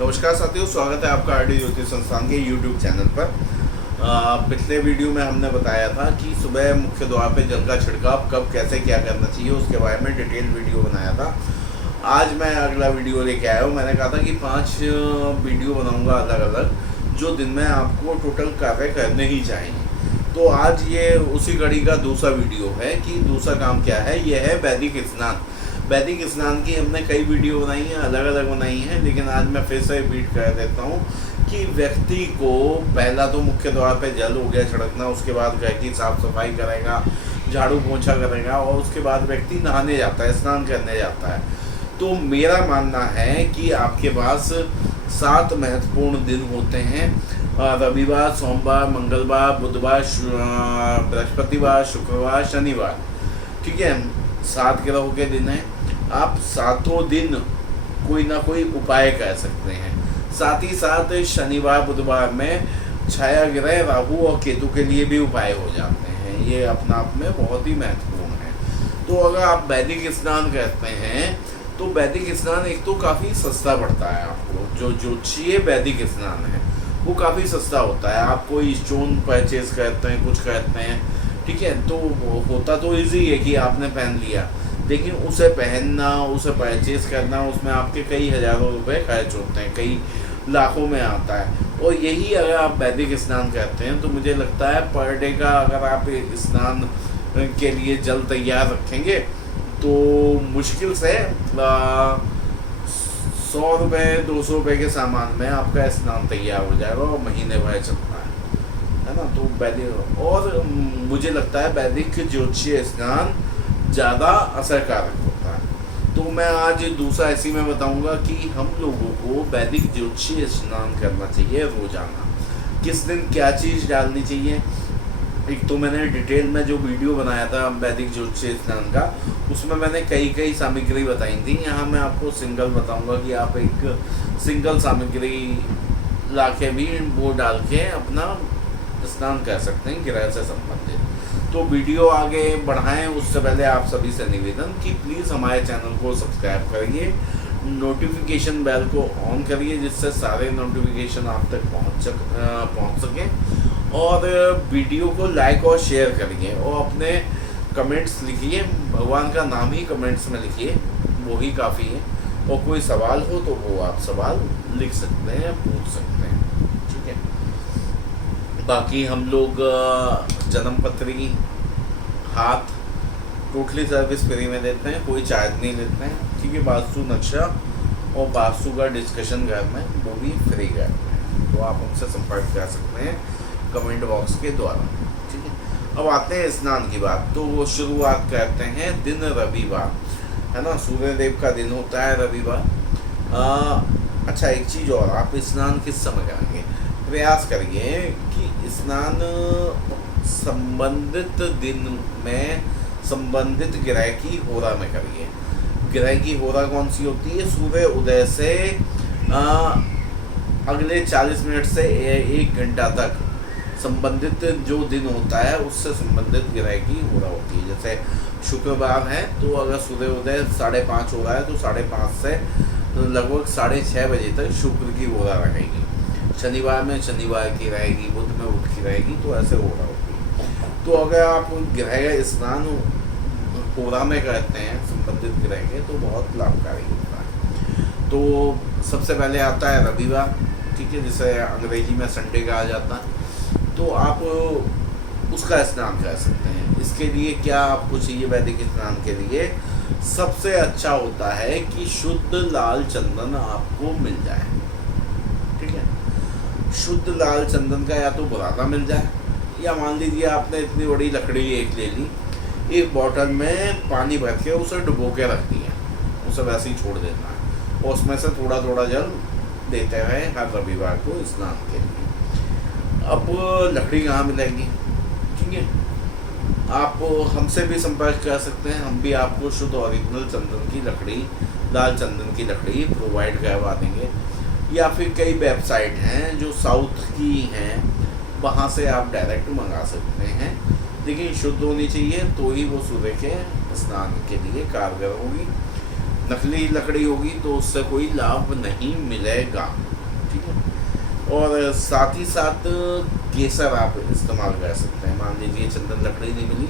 नमस्कार साथियों, स्वागत है आपका आरडी ज्योतिष संस्थान के यूट्यूब चैनल पर। पिछले वीडियो में हमने बताया था कि सुबह मुख्य द्वार पे जल का छिड़काव कब कैसे क्या करना चाहिए, उसके बारे में डिटेल वीडियो बनाया था। आज मैं अगला वीडियो लेके आया हूँ। मैंने कहा था कि 5 वीडियो बनाऊँगा अलग अलग, जो दिन में आपको टोटल कार्य करने ही चाहिए। तो आज ये उसी कड़ी का दूसरा वीडियो है कि दूसरा काम क्या है। यह है वैदिक स्नान। वैदिक स्नान की हमने कई वीडियो बनाई हैं, अलग अलग बनाई हैं, लेकिन आज मैं फिर से रिपीट कर देता हूँ कि व्यक्ति को पहला तो मुख्य द्वार पे जल हो गया छिड़कना, उसके बाद घर की साफ सफाई करेगा, झाड़ू पोंछा करेगा और उसके बाद व्यक्ति नहाने जाता है, स्नान करने जाता है। तो मेरा मानना है कि आपके पास 7 महत्वपूर्ण दिन होते हैं। रविवार, सोमवार, मंगलवार, बुधवार, बृहस्पतिवार, शुक्रवार, शनिवार। ठीक है, 7 ग्रहों के दिन हैं। आप 7 दिन कोई ना कोई उपाय कर सकते हैं। साथ ही साथ शनिवार बुधवार में छाया ग्रह राहु और केतु के लिए भी उपाय हो जाते हैं। ये अपना आप में बहुत ही महत्वपूर्ण है। तो अगर आप वैदिक स्नान करते हैं तो वैदिक स्नान एक तो काफ़ी सस्ता पड़ता है आपको। जो ज्योतिषीय वैदिक स्नान है वो काफ़ी सस्ता होता है। आप कोई स्टोन परचेज करते हैं, कुछ करते हैं, ठीक है, तो होता तो इजी है कि आपने पहन लिया, लेकिन उसे पहनना, उसे परचेज करना, उसमें आपके कई हज़ारों रुपए खर्च होते हैं, कई लाखों में आता है। और यही अगर आप वैदिक स्नान करते हैं तो मुझे लगता है पर डे का अगर आप स्नान के लिए जल तैयार रखेंगे तो मुश्किल से 100 रुपये 200 रुपये के सामान में आपका स्नान तैयार हो जाएगा और महीने भर चलता है ना। तो वैदिक, और मुझे लगता है वैदिक ज्योतिषीय स्नान ज़्यादा असरकारक होता है। तो मैं आज दूसरा ऐसी में बताऊंगा कि हम लोगों को वैदिक ज्योतिषीय स्नान करना चाहिए रोजाना। किस दिन क्या चीज़ डालनी चाहिए, एक तो मैंने डिटेल में जो वीडियो बनाया था वैदिक ज्योतिषीय स्नान का, उसमें मैंने कई सामग्री बताई थी। यहाँ मैं आपको सिंगल बताऊंगा कि आप एक सिंगल सामग्री ला के भी वो डाल के अपना स्नान कर सकते हैं ग्रह से संबंधित। तो वीडियो आगे बढ़ाएं उससे पहले आप सभी से निवेदन कि प्लीज़ हमारे चैनल को सब्सक्राइब करिए, नोटिफिकेशन बेल को ऑन करिए जिससे सारे नोटिफिकेशन आप तक पहुंच सकें, और वीडियो को लाइक और शेयर करिए और अपने कमेंट्स लिखिए। भगवान का नाम ही कमेंट्स में लिखिए, वो ही काफ़ी है। और कोई सवाल हो तो वो आप सवाल लिख सकते हैं, पूछ सकते हैं, ठीक है। बाकी हम लोग जन्मपत्री, हाथ टोटली सर्विस फ्री में देते हैं, कोई चार्ज नहीं लेते हैं, ठीक है। वास्तु नक्शा और वास्तु का डिस्कशन घर में वो भी फ्री करते हैं, तो आप हमसे संपर्क कर सकते हैं कमेंट बॉक्स के द्वारा, ठीक है। अब आते हैं स्नान की बात। तो वो शुरुआत करते हैं दिन रविवार, है ना, सूर्य देव का दिन होता है रविवार। अच्छा, एक चीज़ और, आप स्नान किस समय करेंगे, प्रयास करिए कि स्नान संबंधित दिन में संबंधित ग्रह की होरा में करिए। ग्रह की होरा कौन सी होती है, सूर्य उदय से अगले 40 मिनट से 1 घंटा तक संबंधित जो दिन होता है उससे संबंधित ग्रह की होरा होती है। जैसे शुक्रवार है तो अगर सूर्योदय 5:30 हो रहा है तो 5:30 से लगभग 6:30 बजे तक शुक्र की होरा रहेगी। शनिवार में शनिवार की रहेगी, बुध में बुध की रहेगी, तो ऐसे होरा होती है। तो अगर आप ग्रह स्नान होरा में करते हैं संबंधित ग्रह के तो बहुत लाभकारी होता है। तो सबसे पहले आता है रविवार, ठीक है, जिसे अंग्रेजी में संडे कहा जाता है। तो आप उसका स्नान कर सकते हैं। इसके लिए क्या आपको चाहिए, वैदिक स्नान के लिए सबसे अच्छा होता है कि शुद्ध लाल चंदन आपको मिल जाए, ठीक है। शुद्ध लाल चंदन का या तो बुरादा मिल जाए, या मान लीजिए आपने इतनी बड़ी लकड़ी एक ले ली, एक बॉटल में पानी भर के उसे डुबो के रख दिया, उसे वैसे ही छोड़ देना है और उसमें से थोड़ा थोड़ा जल देते हुए हर रविवार को स्नान के लिए। अब लकड़ी कहाँ मिलेगी, ठीक है, आप हमसे भी संपर्क कर सकते हैं, हम भी आपको शुद्ध ओरिजिनल चंदन की लकड़ी, लाल चंदन की लकड़ी प्रोवाइड करवा देंगे। या फिर कई वेबसाइट हैं जो साउथ की हैं, वहाँ से आप डायरेक्ट मंगा सकते हैं, लेकिन शुद्ध होनी चाहिए तो ही वो सूर्य के स्नान के लिए कारगर होगी। नकली लकड़ी होगी तो उससे कोई लाभ नहीं मिलेगा, ठीक है। और साथ ही साथ केसर आप इस्तेमाल कर सकते हैं। मान लीजिए चंदन लकड़ी नहीं मिली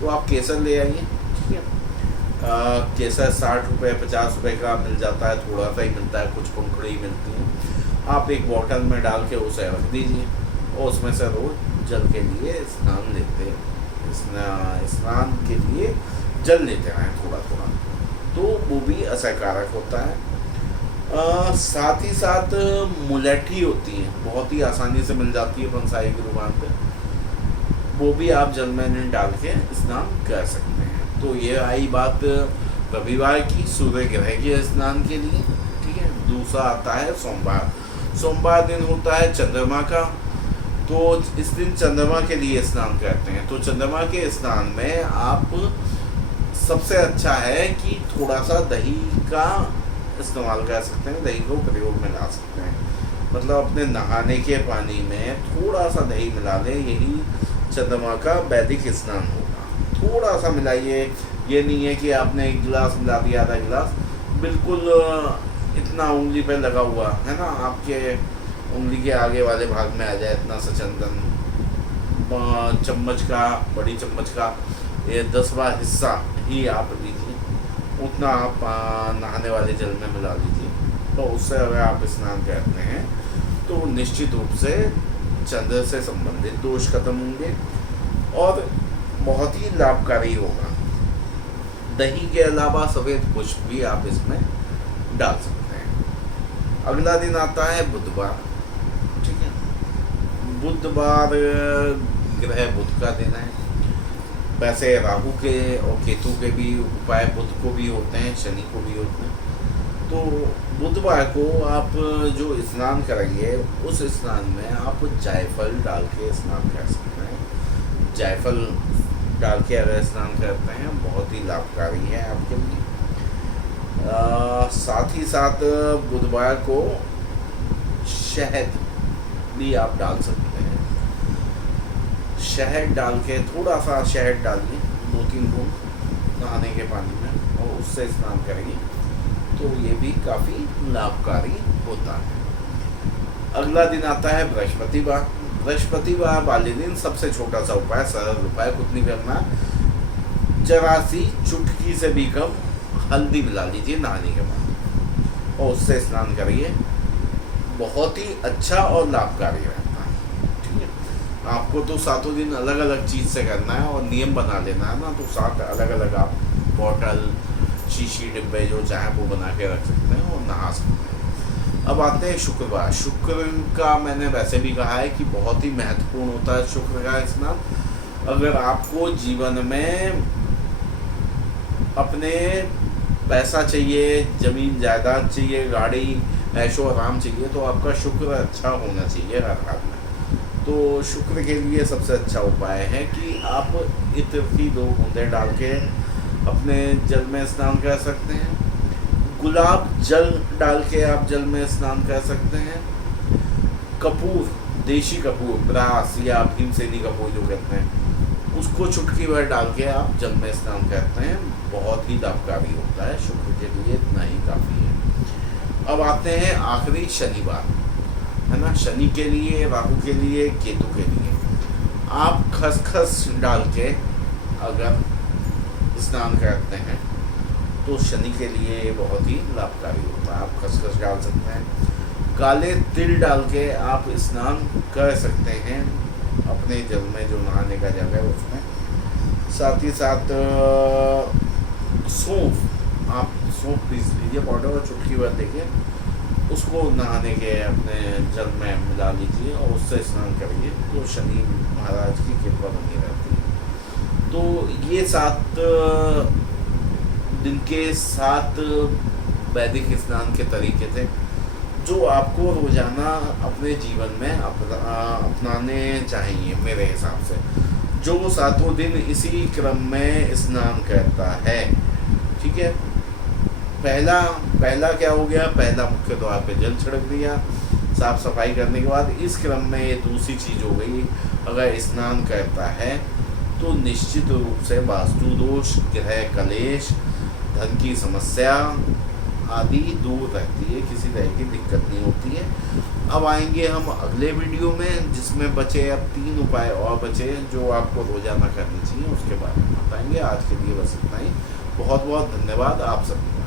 तो आप केसर ले आइए, ठीक है। केसर 60 रुपये 50 रुपये का मिल जाता है, थोड़ा सा ही मिलता है, कुछ पंखुड़ी मिलती है। आप एक बॉटल में डाल के उसे रख दीजिए और उसमें से रोज जल के लिए स्नान लेते हैं, स्नान के लिए जल लेते हैं थोड़ा थोड़ा, तो वो भी असरकारक होता है। साथ ही साथ मुलेठी होती है, बहुत ही आसानी से मिल जाती है पंसाई की दुकान पे, वो भी आप जल में डाल के स्नान कर सकते हैं। तो ये आई बात रविवार की, सूर्य ग्रह के स्नान के लिए, ठीक है। दूसरा आता है सोमवार। सोमवार दिन होता है चंद्रमा का, तो इस दिन चंद्रमा के लिए स्नान करते हैं। तो चंद्रमा के स्नान में आप सबसे अच्छा है कि थोड़ा सा दही का इस्तेमाल कर सकते हैं, दही को प्रयोग में ला सकते हैं। मतलब अपने नहाने के पानी में थोड़ा सा दही मिला लें, यही चंद्रमा का वैदिक स्नान होगा। थोड़ा सा मिलाइए, ये नहीं है कि आपने 1 गिलास मिला दिया, आधा गिलास, बिल्कुल इतना उंगली पे लगा हुआ है ना, आपके उंगली के आगे वाले भाग में आ जाए इतना सा चंदन, चम्मच का, बड़ी चम्मच का ये 10वां हिस्सा ही आप लीजिए, उतना आप नहाने वाले जल में मिला लीजिए। तो उससे अगर आप स्नान करते हैं तो निश्चित रूप से चंद्र से संबंधित दोष खत्म होंगे और बहुत ही लाभकारी होगा। दही के अलावा सफ़ेद पुष्प भी आप इसमें डाल सकते हैं। अगला दिन आता है बुधवार, ठीक है। बुधवार ग्रह बुध का दिन है। वैसे राहु के और केतु के भी उपाय बुध को भी होते हैं, शनि को भी होते हैं। तो बुधवार को आप जो स्नान करेंगे उस स्नान में आप जायफल डाल के स्नान कर सकते हैं। जायफल डाल के अगर स्नान करते हैं बहुत ही लाभकारी है आपके लिए। साथ ही साथ बुधवार को शहद भी आप डाल सकते हैं। शहद डाल के, थोड़ा सा शहद डालिए, 2-3 बूंद नहाने के पानी में, और उससे स्नान करेंगे तो ये भी काफ़ी लाभकारी होता है। अगला दिन आता है बृहस्पतिवार। बृहस्पतिवार वाले दिन सबसे छोटा सा उपाय, सरल उपाय, कुछ नहीं करना, जरा सी चुटकी से भी कम हल्दी मिला लीजिए नहाने के बाद और उससे स्नान करिए, बहुत ही अच्छा और लाभकारी रहता है, ठीक है। आपको तो 7 दिन अलग अलग चीज़ से करना है और नियम बना लेना है ना, तो 7 अलग अलग आप बॉटल, शीशी, डिब्बे जो चाहे वो बना के रख सकते हैं और नहा सकते हैं। अब आते हैं शुक्रवार। शुक्र का मैंने वैसे भी कहा है कि बहुत ही महत्वपूर्ण होता है शुक्र का स्नान। अगर आपको जीवन में अपने पैसा चाहिए, ज़मीन जायदाद चाहिए, गाड़ी, ऐशो आराम चाहिए, तो आपका शुक्र अच्छा होना चाहिए हर हाल में। तो शुक्र के लिए सबसे अच्छा उपाय है कि आप इत्र की 2 बूंदें डाल के अपने जल में स्नान कर सकते हैं। गुलाब जल डाल के आप जल में स्नान कर सकते हैं। कपूर, देशी कपूर, ब्रास या भीमसेनी कपूर जो कहते हैं, उसको चुटकी भर डाल के आप जल में स्नान करते हैं, बहुत ही लाभकारी होता है। शुक्र के लिए इतना ही काफ़ी है। अब आते हैं आखिरी शनिवार, है ना। शनि के लिए, राहु के लिए, केतु के लिए आप खसखस डाल के अगर स्नान करते हैं तो शनि के लिए बहुत ही लाभकारी होता है। आप खसखस डाल सकते हैं। काले तिल डाल के आप स्नान कर सकते हैं अपने जल में, जो नहाने का जल है उसमें। साथ ही साथ सौंफ, आप सौंफ पीस लीजिए पाउडर और चुटकी भर देके उसको नहाने के अपने जल में मिला लीजिए और उससे स्नान करिए, तो शनि महाराज की कृपा बनी रहती है। तो ये 7 दिन के 7 वैदिक स्नान के तरीके थे जो आपको रोजाना अपने जीवन में अपनाने चाहिए मेरे हिसाब से। जो 7 दिन इसी क्रम में स्नान करता है, ठीक है। पहला क्या हो गया, पहला मुख्य द्वार पे जल छिड़क दिया साफ सफाई करने के बाद। इस क्रम में ये दूसरी चीज़ हो गई, अगर स्नान करता है तो निश्चित रूप से वास्तु दोष, ग्रह कलेश धन की समस्या आदि दूर रहती है, किसी तरह की दिक्कत नहीं होती है। अब आएंगे हम अगले वीडियो में, जिसमें बचे अब 3 उपाय और बचे जो आपको रोजाना करने चाहिए, उसके बारे में बताएंगे। आज के लिए बस इतना ही। बहुत बहुत धन्यवाद आप सभी का।